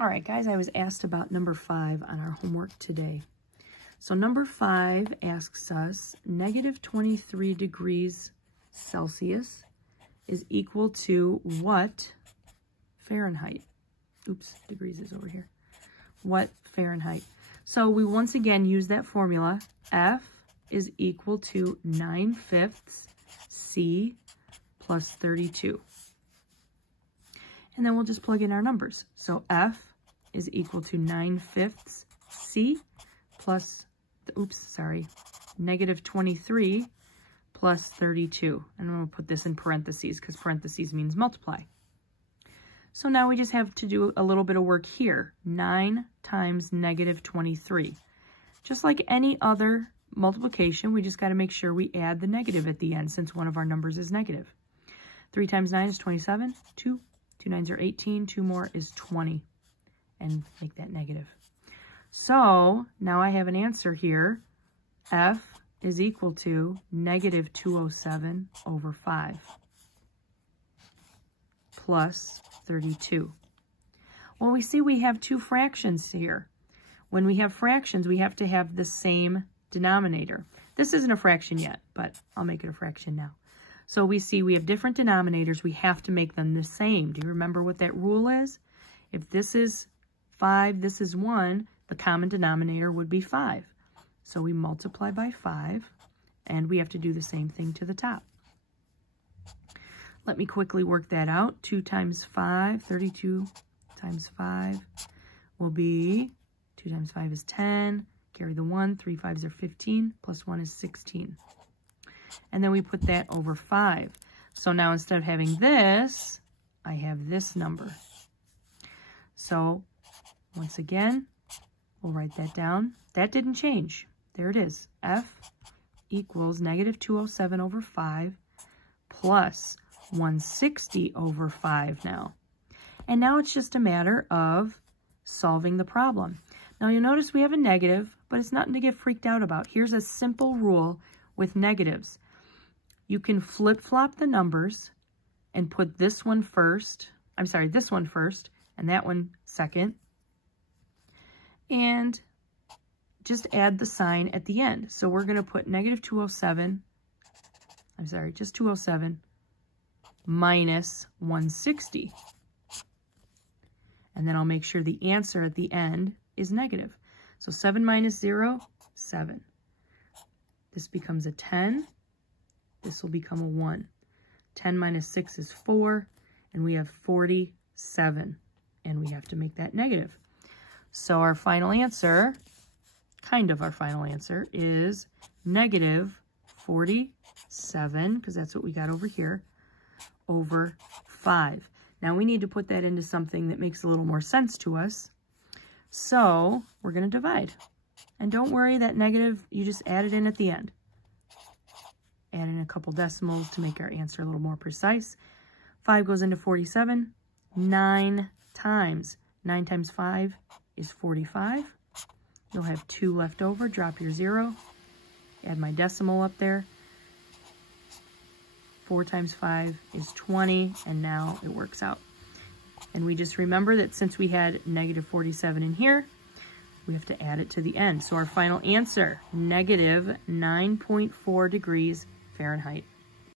All right, guys, I was asked about number 5 on our homework today. So number 5 asks us, negative 23 degrees Celsius is equal to what Fahrenheit? Oops, degrees is over here. What Fahrenheit? So we once again use that formula. F is equal to 9/5 C plus 32. And then we'll just plug in our numbers. So F is equal to 9/5 C plus, negative 23 plus 32. And I'm going to put this in parentheses because parentheses means multiply. So now we just have to do a little bit of work here. 9 times negative 23. Just like any other multiplication, we just got to make sure we add the negative at the end since one of our numbers is negative. 3 times 9 is 27. 2 9s are 18. 2 more is 20. And make that negative. So now I have an answer here. F is equal to negative 207 over 5 plus 32. Well, we see we have two fractions here. When we have fractions, we have to have the same denominator. This isn't a fraction yet, but I'll make it a fraction now. So we see we have different denominators. We have to make them the same. Do you remember what that rule is? If this is 5, this is 1, the common denominator would be 5. So we multiply by 5, and we have to do the same thing to the top. Let me quickly work that out. 2 times 5, 32 times 5 will be, 2 times 5 is 10, carry the 1, 3 5s are 15, plus 1 is 16. And then we put that over 5. So now instead of having this, I have this number. So once again, we'll write that down. That didn't change. There it is. F equals negative 207 over 5 plus 160 over 5 now. And now it's just a matter of solving the problem. Now you'll notice we have a negative, but it's nothing to get freaked out about. Here's a simple rule with negatives. You can flip-flop the numbers and put this one first, this one first, and that one second. And just add the sign at the end. So we're going to put negative 207, just 207 minus 160. And then I'll make sure the answer at the end is negative. So 7 minus 0, 7. This becomes a 10. This will become a 1. 10 minus 6 is 4. And we have 47. And we have to make that negative. So our final answer, our final answer, is negative 47, because that's what we got over here, over 5. Now we need to put that into something that makes a little more sense to us. So we're going to divide. And don't worry, that negative, you just add it in at the end. Add in a couple decimals to make our answer a little more precise. 5 goes into 47, 9 times. 9 times 5 is 45. You'll have 2 left over. Drop your 0. Add my decimal up there. 4 times 5 is 20, and now it works out. And we just remember that since we had negative 47 in here, we have to add it to the end. So our final answer, negative 9.4 degrees Fahrenheit.